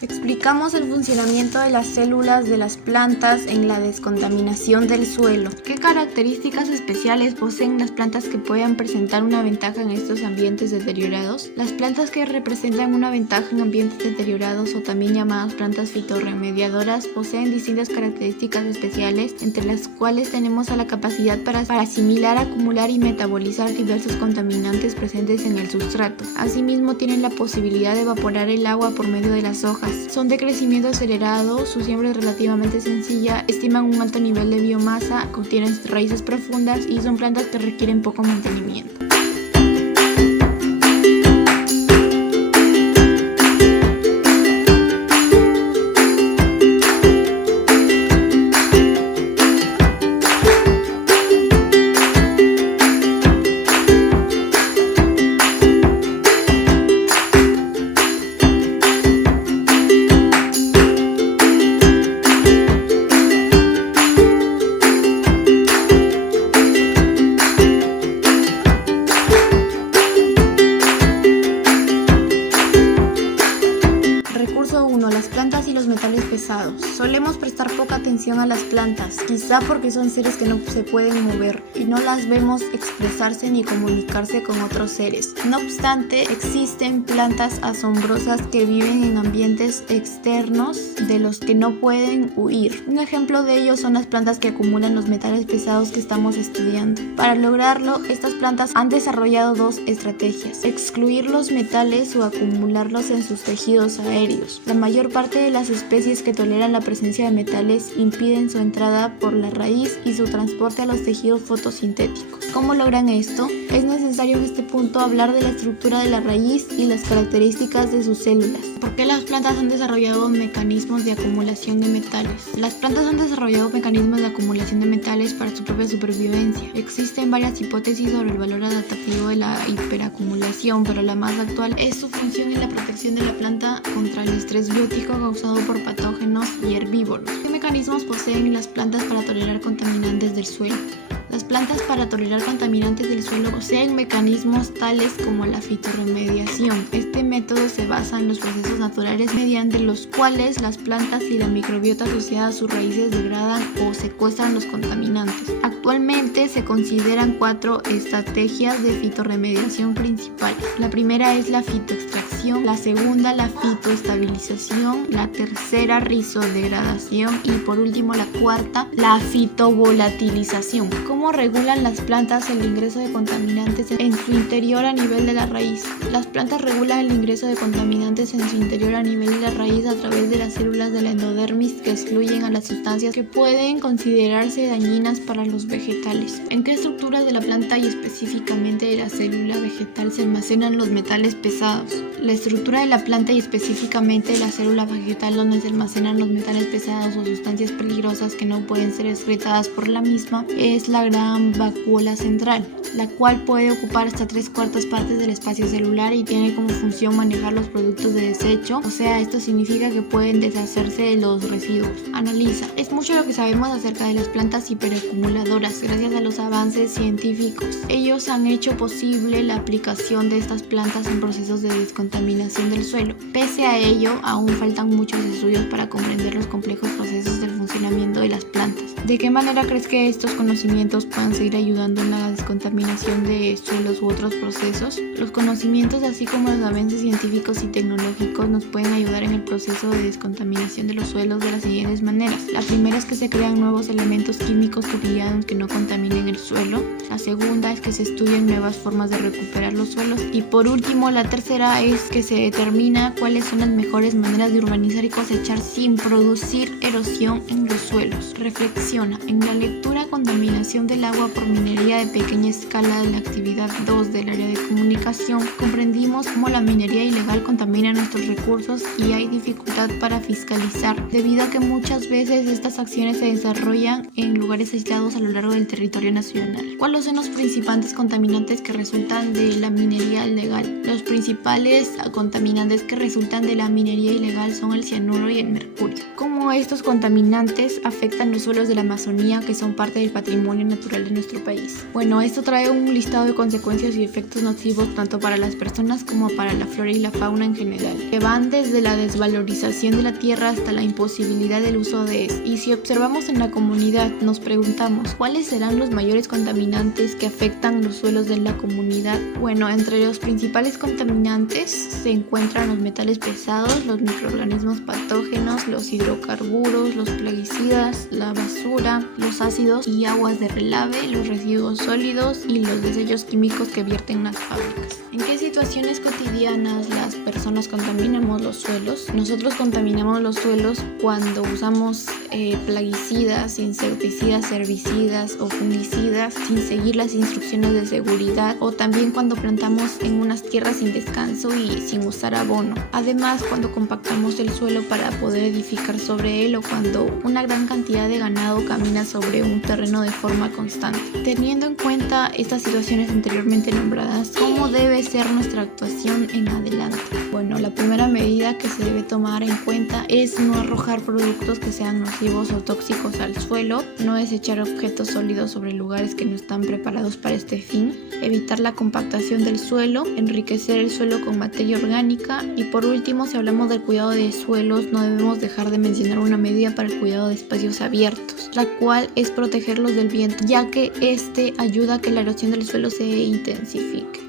Explicamos el funcionamiento de las células de las plantas en la descontaminación del suelo. ¿Qué características especiales poseen las plantas que puedan presentar una ventaja en estos ambientes deteriorados? Las plantas que representan una ventaja en ambientes deteriorados, o también llamadas plantas fitorremediadoras, poseen distintas características especiales, entre las cuales tenemos a la capacidad para asimilar, acumular y metabolizar diversos contaminantes presentes en el sustrato. Asimismo, tienen la posibilidad de evaporar el agua por medio de las hojas. Son de crecimiento acelerado, su siembra es relativamente sencilla, estiman un alto nivel de biomasa, contienen raíces profundas y son plantas que requieren poco mantenimiento. Recurso 1. Las plantas y los metales pesados. Solemos prestar poca atención a las plantas, quizá porque son seres que no se pueden mover y no las vemos expresarse ni comunicarse con otros seres. No obstante, existen plantas asombrosas que viven en ambientes externos de los que no pueden huir. Un ejemplo de ello son las plantas que acumulan los metales pesados que estamos estudiando. Para lograrlo, estas plantas han desarrollado dos estrategias: excluir los metales o acumularlos en sus tejidos aéreos. La mayor parte de las especies que toleran la presencia de metales impiden su entrada por la raíz y su transporte a los tejidos fotosintéticos. ¿Cómo logran esto? Es necesario en este punto hablar de la estructura de la raíz y las características de sus células. ¿Por qué las plantas han desarrollado mecanismos de acumulación de metales? Las plantas han desarrollado mecanismos de acumulación de metales para su propia supervivencia. Existen varias hipótesis sobre el valor adaptativo de la hiperacumulación, pero la más actual es su función en la protección de la planta contra el estrés biótico causado por patógenos y herbívoros. ¿Qué mecanismos poseen las plantas para tolerar contaminantes del suelo? Las plantas, para tolerar contaminantes del suelo, poseen mecanismos tales como la fitorremediación. Este método se basa en los procesos naturales mediante los cuales las plantas y la microbiota asociada a sus raíces degradan o secuestran los contaminantes. Actualmente se consideran 4 estrategias de fitorremediación principales. La primera es la fitoextracción, la segunda la fitoestabilización, la tercera rizodegradación y por último la cuarta la fitovolatilización. ¿Cómo regulan las plantas el ingreso de contaminantes en su interior a nivel de la raíz? Las plantas regulan el ingreso de contaminantes en su interior a nivel de la raíz a través de las células de la endodermis, que excluyen a las sustancias que pueden considerarse dañinas para los vegetales. ¿En qué estructuras de la planta y específicamente de la célula vegetal se almacenan los metales pesados? La estructura de la planta y específicamente de la célula vegetal, donde se almacenan los metales pesados o sustancias peligrosas que no pueden ser excretadas por la misma, es la gran vacuola central, la cual puede ocupar hasta 3/4 partes del espacio celular y tiene como función manejar los productos de desecho, o sea, esto significa que pueden deshacerse de los residuos. Analiza. Es mucho lo que sabemos acerca de las plantas hiperacumuladoras gracias a los avances científicos. Ellos han hecho posible la aplicación de estas plantas en procesos de descontaminación del suelo. Pese a ello, aún faltan muchos estudios para comprender los complejos procesos del funcionamiento de las plantas. ¿De qué manera crees que estos conocimientos puedan seguir ayudando en la descontaminación de suelos u otros procesos? Los conocimientos, así como los avances científicos y tecnológicos, nos pueden ayudar en el proceso de descontaminación de los suelos de las siguientes maneras. La primera es que se crean nuevos elementos químicos cotidianos que no contaminen el suelo. La segunda es que se estudian nuevas formas de recuperar los suelos. Y por último, la tercera es que se determina cuáles son las mejores maneras de urbanizar y cosechar sin producir erosión en los suelos. Reflexiona. En la lectura Contaminación del agua por minería de pequeña escala de la actividad 2 del área de comunicación, comprendimos cómo la minería ilegal contamina nuestros recursos y hay dificultad para fiscalizar, debido a que muchas veces estas acciones se desarrollan en lugares aislados a lo largo del territorio nacional. ¿Cuáles son los principales contaminantes que resultan de la minería ilegal? Los principales contaminantes que resultan de la minería ilegal son el cianuro y el mercurio. ¿Cómo estos contaminantes afectan los suelos de la Amazonía, que son parte del patrimonio natural de nuestro país? Bueno, esto trae un listado de consecuencias y efectos nocivos tanto para las personas como para la flora y la fauna en general, que van desde la desvalorización de la tierra hasta la imposibilidad del uso de esta. Y si observamos en la comunidad, nos preguntamos, ¿cuáles serán los mayores contaminantes que afectan los suelos de la comunidad? Bueno, entre los principales contaminantes se encuentran los metales pesados, los microorganismos patógenos, los hidrocarburos, los plaguicidas, la basura, los ácidos y aguas de relave, los residuos sólidos y los desechos químicos que vierten las fábricas. ¿En qué situaciones cotidianas las personas contaminamos los suelos? Nosotros contaminamos los suelos cuando usamos plaguicidas, insecticidas, herbicidas o fungicidas sin seguir las instrucciones de seguridad, o también cuando plantamos en unas tierras sin descanso y sin usar abono. Además, cuando compactamos el suelo para poder edificar sobre él, o cuando una gran cantidad de ganado camina sobre un terreno de forma constante. Teniendo en cuenta estas situaciones anteriormente nombradas, ¿cómo debe ser nuestra actuación en adelante? Bueno, la primera medida que se debe tomar en cuenta es no arrojar productos que sean nocivos o tóxicos al suelo, no desechar objetos sólidos sobre lugares que no están preparados para este fin, evitar la compactación del suelo, enriquecer el suelo con materia orgánica y por último, si hablamos del cuidado de suelos, no debemos dejar de mencionar una medida para el cuidado de espacios abiertos, la cual es protegerlos del viento, ya que este ayuda a que la erosión del suelo se intensifique.